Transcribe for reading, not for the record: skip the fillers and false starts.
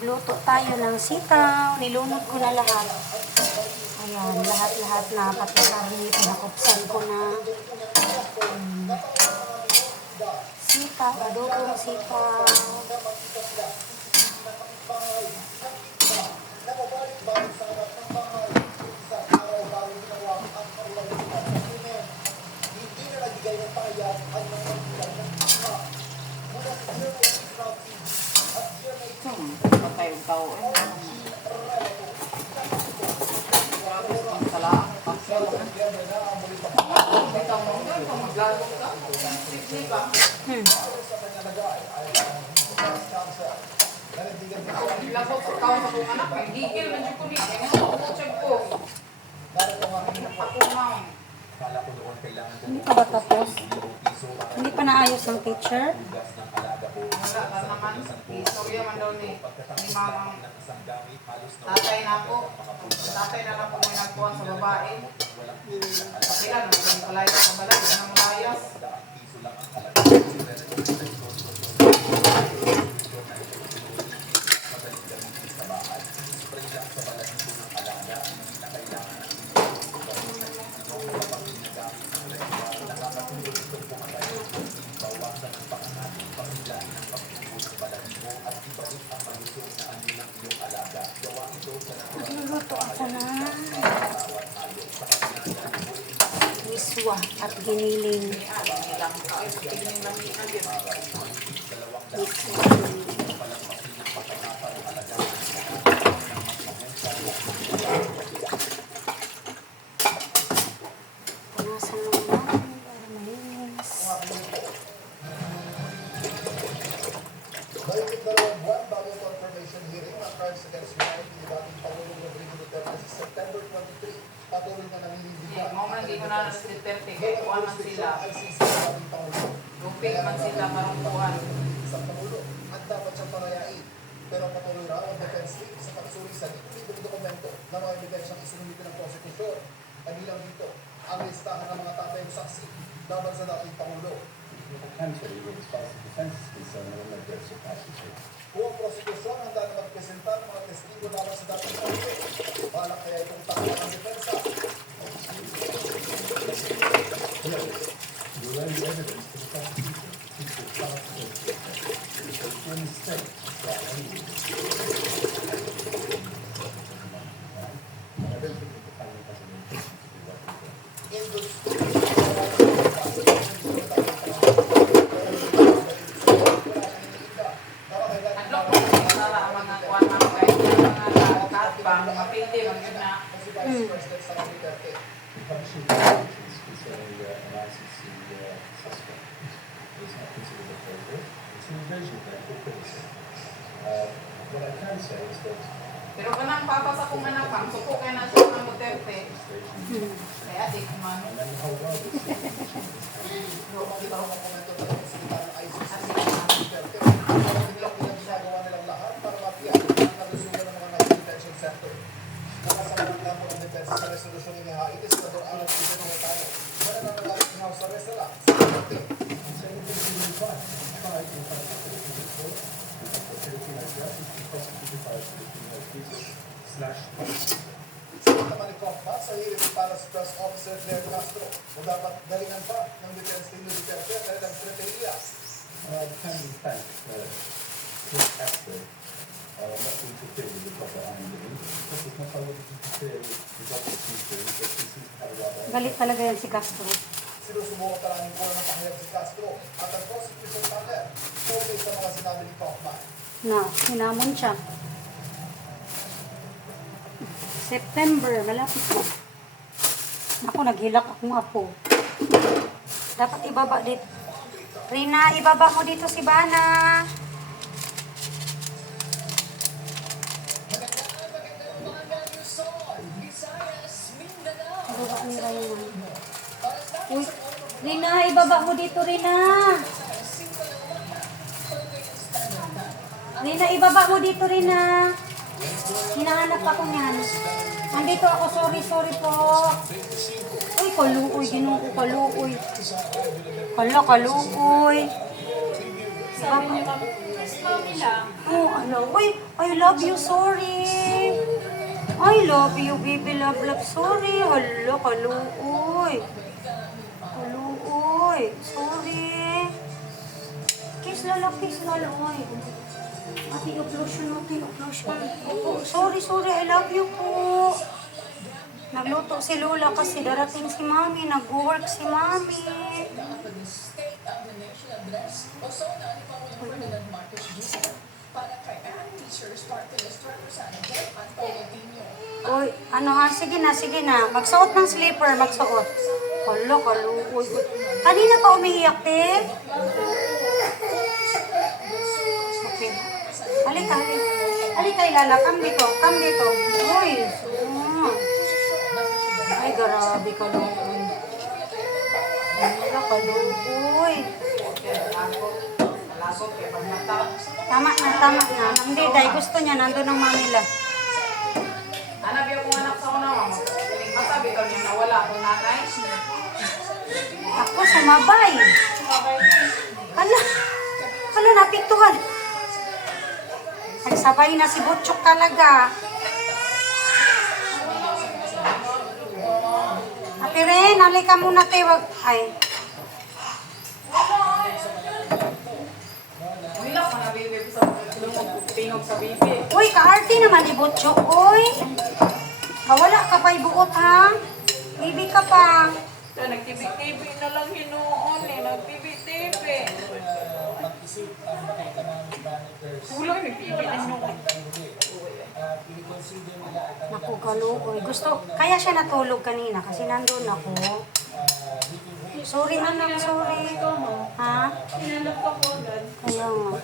Magluto tayo ng sitaw. Nilunod ko na lahat. Ayan, lahat-lahat na pati karne. Pinakupsan ko na. Sitaw, adobong sitaw. Patay yung tao eh. Ang talaang paksel. Ito mo, maglalo ka. Simple ba? Labot sa tao sa kong anak. May gigil man yung kulit. Ang check ko. Napakumaw. Hindi pa ba tapos? Hindi pa naayos ang teacher? Wala ka naman. Istorya man daw ni mamang tatay na po. Tatay na lang po may nagpuan sa babae. Kasi lang, naging palaya sa balay. Yan ang malayas. Nagluluto ako na wiswa at giniling. Wiswa. Punasan lang natin para malinis. Dahil yung 2 buwan bago ang confirmation hearing ng crimes against humanity ni dating Pangulong Rodrigo Duterte sa September 23, patuloy na nangingibigan. Moment, di ko na sa Duterte. Kaya kuha man sila. ICC ng dating Pangulo. Lupig man sila karungkuhan. Isang Pangulo at dapat siyang palayain. Pero patuloy raw ang defense team sa pagsuri sa libo-libong dokumento na mga ebidensyang isinumite ng prosecution. Kabilang dito ang listahan ng mga tatay ng saksi laban sa dating Pangulo. Potentially, as far as the defense is concerned, there are no deaths of passengers. Kung ang prosekusyon handa na magpresenta ng mga testigo laban sa dating Pangulo, balak kaya itong takot ng depensa. The only evidence for the prosecution is the charge of the because when the state trial anyway, I don't think that the family has an intention to do that either. Adlok ko sa mga kuwan mga kaya mga katbang, mapindi man yun na. The publishing documents concerning an ICC suspect is not considered appropriate. It's an invasion of their privacy. What I can say is that Pero kanang papa sa kong anak pang, suko kayo na siya ng Duterte. Kaya di ko man. and then the whole world is seeing sa hirit para sa press officer Claire Castro o dapat galingan pa ng defense team ni Duterte at kanilang strategiya. can in fact Chris Castro not being fulfilled with the proper ironing because it's not able to fulfill the job of teachers that he seems to have a rather Galit talaga yan si Castro. Sinusubukan talagang ko ng pahirap si Castro at ang prosecution panel okay sa mga sinabi ni Kaufman. Na, hinamon siya. September, malapit na. Ako, naghilak akong apo. Dapat ibaba dito. Rina, ibaba mo dito si Bana. Ibaba ni Rina. Uy, Rina, ibaba mo dito, Rina. Rina, ibaba mo dito, Rina. Hinahanap ako niyan. Andito ako, sorry po. Uy, kaluoy, ginoo, kaluoy. Kaluoy. Just mommy lang. Oh, ano? Uy, I love you, sorry. I love you, baby, love, love, sorry. Hala, kaluoy. Kaluoy. Sorry. Kiss lala, oy. Ati, uplosion, Opo, sorry, I love you po. Nagluto si Lola kasi darating si Mami. Nag-work si Mami. Uy, ano ha? Sige na. Magsuot ng slipper, magsuot. Hala, kaluoy. Kanina pa umiiyak, te? Okay. Halika. Halika, Ilala. Come dito. Uy. Ay, grabe ka lang. Hala, kaluoy. Malasot kaya pag mata. Tama na. Hindi, dahil gusto niya, nandun ang mamila. Anak yung kong anak sa una, mama. Masabi ka niya nawala akong nanay. Ako, sumabay. Hala, napiktuhan. Nagsabay na si Butchok talaga. Ate Ren, halika muna te, wag. Ay, Wilak ka na, baby. Sa tingog sa baby. uy, kaarte naman ni Butchok, uy. Kawala ka pa ibuot, ha? Bibi ka pa. So, nag-TV-TV na lang hinuon eh. Nag-TV-TV. Ulo, nag-TV na hinuon. Naku, kaluoy. Kaya siya natulog kanina kasi nandun ako. Sorry anak, sorry. Ha? Hinanap ka po agad. Kaya nga.